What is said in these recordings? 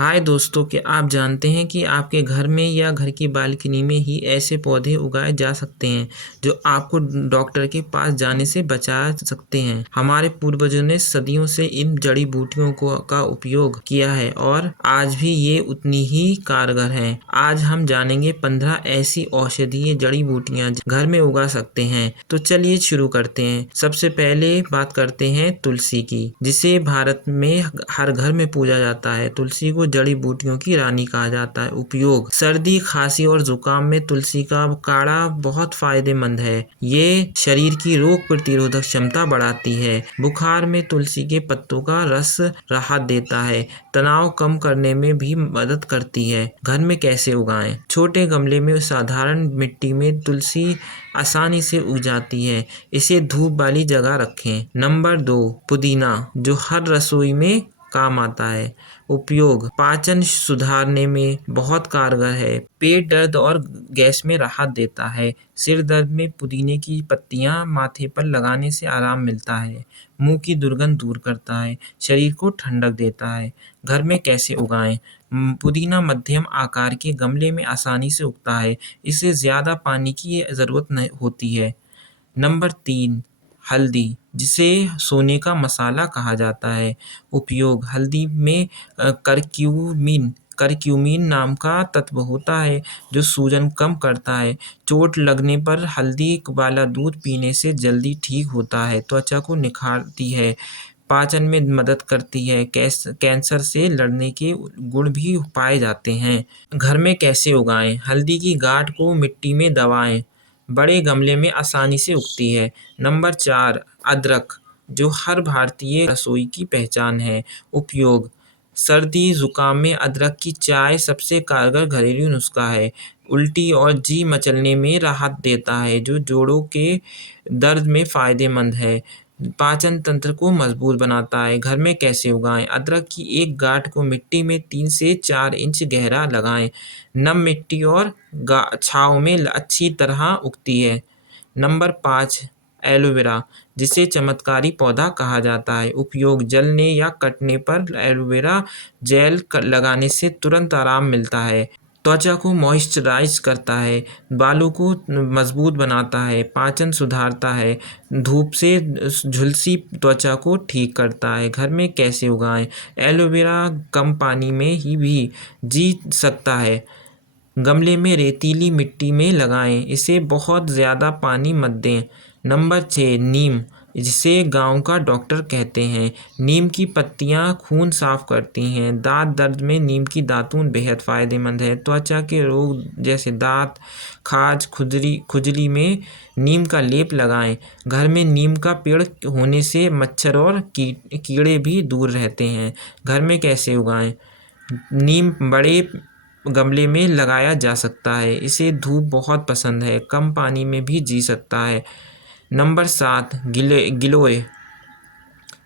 हाय दोस्तों, क्या आप जानते हैं कि आपके घर में या घर की बालकनी में ही ऐसे पौधे उगाए जा सकते हैं जो आपको डॉक्टर के पास जाने से बचा सकते हैं। हमारे पूर्वजों ने सदियों से इन जड़ी बूटियों का उपयोग किया है और आज भी ये उतनी ही कारगर हैं। आज हम जानेंगे 15 ऐसी औषधीय जड़ी बूटियां घर में उगा सकते हैं। तो चलिए शुरू करते हैं। सबसे पहले बात करते हैं तुलसी की, जिसे भारत में हर घर में पूजा जाता है। तुलसी को जड़ी बूटियों की रानी कहा जाता है। उपयोग: सर्दी, खांसी और जुकाम में तुलसी का काढ़ा बहुत फायदेमंद है। ये शरीर की रोग प्रतिरोधक क्षमता बढ़ाती है। बुखार में तुलसी के पत्तों का रस राहत देता है। तनाव कम करने में भी मदद करती है। घर में कैसे उगाएं? छोटे गमले में साधारण मिट्टी में तुलसी आसानी से उग जाती है। इसे धूप वाली जगह रखें। नंबर 2, पुदीना, जो हर रसोई में काम आता है। उपयोग: पाचन सुधारने में बहुत कारगर है। पेट दर्द और गैस में राहत देता है। सिर दर्द में पुदीने की पत्तियां माथे पर लगाने से आराम मिलता है। मुंह की दुर्गंध दूर करता है। शरीर को ठंडक देता है। घर में कैसे उगाएं? पुदीना मध्यम आकार के गमले में आसानी से उगता है। इसे ज्यादा पानी की जरूरत नहीं होती है। नंबर 3, हल्दी, जिसे सोने का मसाला कहा जाता है। उपयोग: हल्दी में करक्यूमिन नाम का तत्व होता है जो सूजन कम करता है। चोट लगने पर हल्दी वाला दूध पीने से जल्दी ठीक होता है। त्वचा को निखारती है। पाचन में मदद करती है। कैंसर से लड़ने के गुण भी पाए जाते हैं। घर में कैसे उगाएं? हल्दी की गांठ को मिट्टी में दबाएं। बड़े गमले में आसानी से उगती है। नंबर 4, अदरक, जो हर भारतीय रसोई की पहचान है। उपयोग: सर्दी जुकाम में अदरक की चाय सबसे कारगर घरेलू नुस्खा है। उल्टी और जी मचलने में राहत देता है, जो जोड़ों के दर्द में फायदेमंद है। पाचन तंत्र को मजबूत बनाता है। घर में कैसे उगाएं? अदरक की एक गांठ को मिट्टी में 3 से 4 इंच गहरा लगाएं। नम मिट्टी और छांव में अच्छी तरह उगती है। नंबर 5, एलोवेरा, जिसे चमत्कारी पौधा कहा जाता है। उपयोग: जलने या कटने पर एलोवेरा जेल लगाने से तुरंत आराम मिलता है। त्वचा को मॉइस्चराइज करता है। बालों को मजबूत बनाता है। पाचन सुधारता है। धूप से झुलसी त्वचा को ठीक करता है। घर में कैसे उगाएं? एलोवेरा कम पानी में ही भी जी सकता है। गमले में रेतीली मिट्टी में लगाएं। इसे बहुत ज़्यादा पानी मत दें। नंबर 6, नीम, जिसे गांव का डॉक्टर कहते हैं। नीम की पत्तियां खून साफ करती हैं। दांत दर्द में नीम की दातून बेहद फायदेमंद है। त्वचा के रोग जैसे दांत, खाज, खुजली में नीम का लेप लगाएं। घर में नीम का पेड़ होने से मच्छर और कीड़े भी दूर रहते हैं। घर में कैसे उगाएं? नीम बड़े गमले में लगाया जा सकता है। इसे धूप बहुत पसंद है। कम पानी में भी जी सकता है। नंबर 7, गिलोय,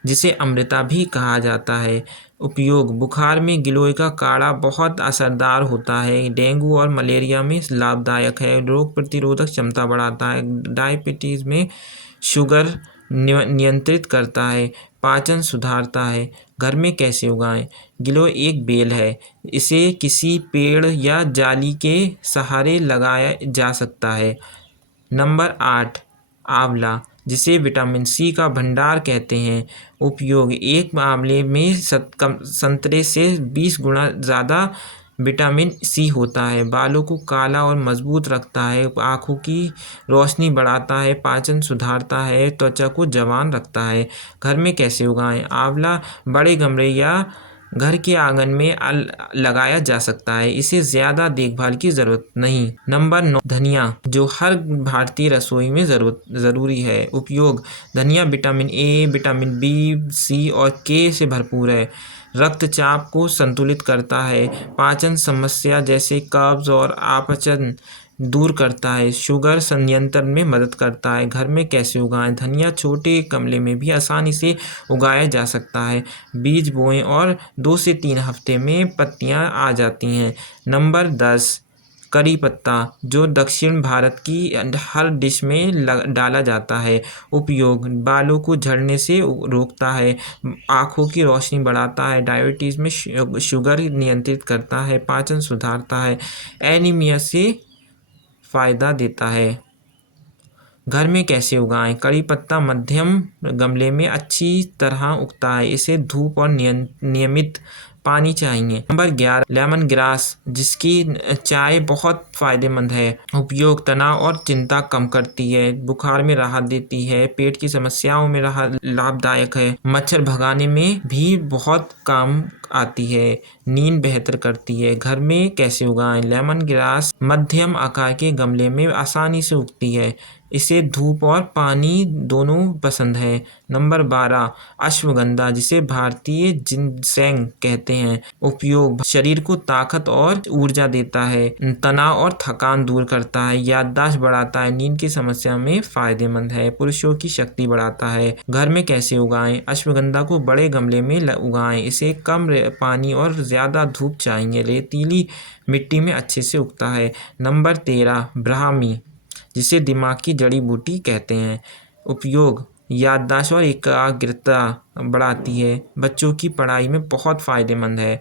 जिसे अमृता भी कहा जाता है। उपयोग: बुखार में गिलोय का काढ़ा बहुत असरदार होता है। डेंगू और मलेरिया में लाभदायक है। रोग प्रतिरोधक क्षमता बढ़ाता है। डायबिटीज़ में शुगर नियंत्रित करता है। पाचन सुधारता है। घर में कैसे उगाएं? गिलोय एक बेल है। इसे किसी पेड़ या जाली के सहारे लगाया जा सकता है। नंबर 8, आंवला, जिसे विटामिन सी का भंडार कहते हैं। उपयोग: एक आंवले में संतरे से 20 गुना ज़्यादा विटामिन सी होता है। बालों को काला और मजबूत रखता है। आँखों की रोशनी बढ़ाता है। पाचन सुधारता है। त्वचा को जवान रखता है। घर में कैसे उगाएं? आंवला बड़े गमले या घर के आंगन में लगाया जा सकता है। इसे ज़्यादा देखभाल की ज़रूरत नहीं। नंबर 9, धनिया, जो हर भारतीय रसोई में ज़रूरी है। उपयोग: धनिया विटामिन ए, विटामिन बी, सी और के से भरपूर है। रक्तचाप को संतुलित करता है। पाचन समस्या जैसे कब्ज और अपच दूर करता है। शुगर संयंत्रण में मदद करता है। घर में कैसे उगाएं? धनिया छोटे गमले में भी आसानी से उगाया जा सकता है। बीज बोएं और 2 से 3 हफ्ते में पत्तियां आ जाती हैं। नंबर 10, करी पत्ता, जो दक्षिण भारत की हर डिश में डाला जाता है। उपयोग, बालों को झड़ने से रोकता है, आँखों की रोशनी बढ़ाता है, डायबिटीज़ में शुगर नियंत्रित करता है, पाचन सुधारता है, एनीमिया से फ़ायदा देता है। घर में कैसे उगाएं? कड़ी पत्ता मध्यम गमले में अच्छी तरह उगता है। इसे धूप और नियमित पानी चाहिए। नंबर 11, लेमन ग्रास, जिसकी चाय बहुत फायदेमंद है। उपयोग, तनाव और चिंता कम करती है, बुखार में राहत देती है, पेट की समस्याओं में राहत लाभदायक है, मच्छर भगाने में भी बहुत काम आती है, नींद बेहतर करती है। घर में कैसे उगाएं? लेमन ग्रास मध्यम आकार के गमले में आसानी से उगती है। इसे धूप और पानी दोनों पसंद है। नंबर 12, अश्वगंधा, जिसे भारतीय जिनसेंग कहते हैं। उपयोग, शरीर को ताकत और ऊर्जा देता है, तनाव और थकान दूर करता है, याददाश्त बढ़ाता है, नींद की समस्या में फायदेमंद है, पुरुषों की शक्ति बढ़ाता है। घर में कैसे उगाएं? अश्वगंधा को बड़े गमले में उगाएं। इसे कम पानी और ज़्यादा धूप चाहिए, रेतीली मिट्टी में अच्छे से उगता है। नंबर 13, ब्राह्मी, जिसे दिमाग की जड़ी बूटी कहते हैं। उपयोग, याददाश्त और एकाग्रता बढ़ाती है, बच्चों की पढ़ाई में बहुत फायदेमंद है,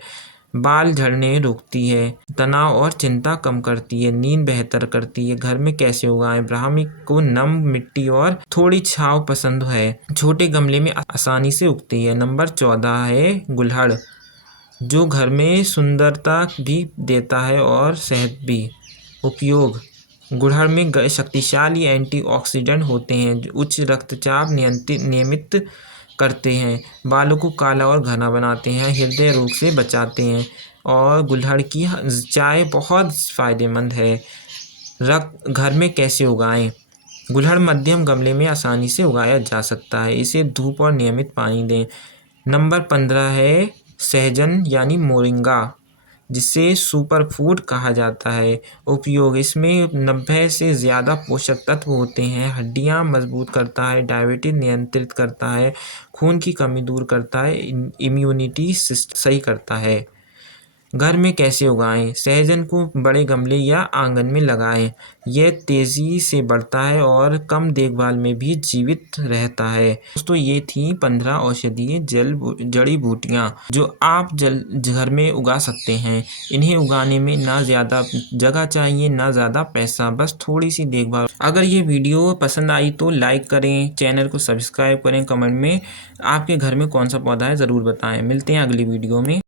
बाल झड़ने रोकती है, तनाव और चिंता कम करती है, नींद बेहतर करती है। घर में कैसे उगाएं? ब्राह्मी को नम मिट्टी और थोड़ी छांव पसंद है, छोटे गमले में आसानी से उगती है। नंबर 14 है गुलहड़, जो घर में सुंदरता भी देता है और सेहत भी। उपयोग, गुड़हल में शक्तिशाली एंटीऑक्सीडेंट होते हैं, जो उच्च रक्तचाप नियमित करते हैं, बालों को काला और घना बनाते हैं, हृदय रोग से बचाते हैं, और गुड़हल की चाय बहुत फायदेमंद है। घर में कैसे उगाएं? गुड़हल मध्यम गमले में आसानी से उगाया जा सकता है। इसे धूप और नियमित पानी दें। नंबर 15 है सहजन यानी मोरिंगा, जिसे सुपर फूड कहा जाता है। उपयोग, इसमें 90 से ज़्यादा पोषक तत्व होते हैं, हड्डियां मजबूत करता है, डायबिटीज नियंत्रित करता है, खून की कमी दूर करता है, इम्यूनिटी सही करता है। घर में कैसे उगाएं? सहजन को बड़े गमले या आंगन में लगाएं। यह तेज़ी से बढ़ता है और कम देखभाल में भी जीवित रहता है। दोस्तों, ये थी 15 औषधीय जड़ी बूटियाँ जो आप घर में उगा सकते हैं। इन्हें उगाने में ना ज़्यादा जगह चाहिए, ना ज़्यादा पैसा, बस थोड़ी सी देखभाल। अगर ये वीडियो पसंद आई तो लाइक करें, चैनल को सब्सक्राइब करें, कमेंट में आपके घर में कौन सा पौधा है ज़रूर बताएं। मिलते हैं अगली वीडियो में।